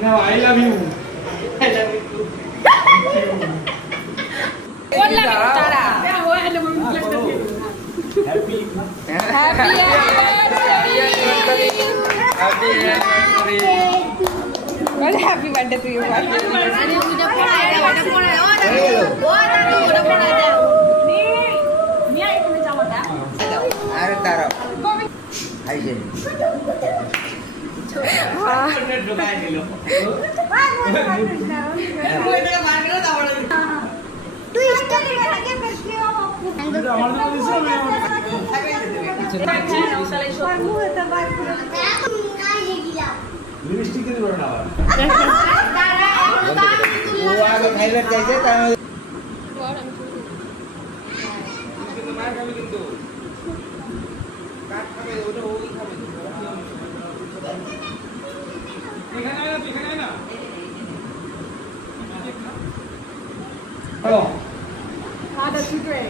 No, I love you. I love you too. Hola, Tara. Happy. Happy anniversary. Well, happy birthday to you. अरे तारा आइए lipstick किती बरं वो आगे खाइले जाइए ता কিন্তু মার খাবে কিন্তু কাট খাবে ওটা ওই খাবে এখানে না হ্যালো Ada children.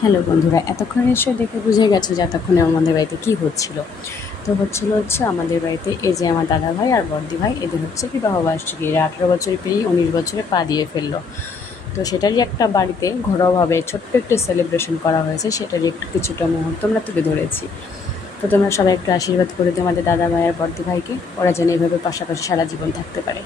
হ্যালো বন্ধুরা, এতক্ষণ নিশ্চয়ই দেখে বুঝে গেছো যে এতক্ষণে আমাদের বাড়িতে কী হচ্ছিল। তো হচ্ছে আমাদের বাড়িতে এই যে আমার দাদা ভাই আর বড়দি ভাই, এদের হচ্ছে বিবাহবার্ষিকী। এরা 18 বছর পেরিয়ে 19 বছরে পা দিয়ে ফেললো। তো সেটারই একটা বাড়িতে ঘরোয়াভাবে ছোট্ট একটু সেলিব্রেশন করা হয়েছে, সেটারই একটু কিছুটা মুহূর্ত আমরা তুলে ধরেছি। তো তোমরা সবাই একটু আশীর্বাদ করে দিও আমাদের দাদা ভাই আর বড়দি ভাইকে, ওরা যেন এইভাবে পাশাপাশি সারা জীবন থাকতে পারে।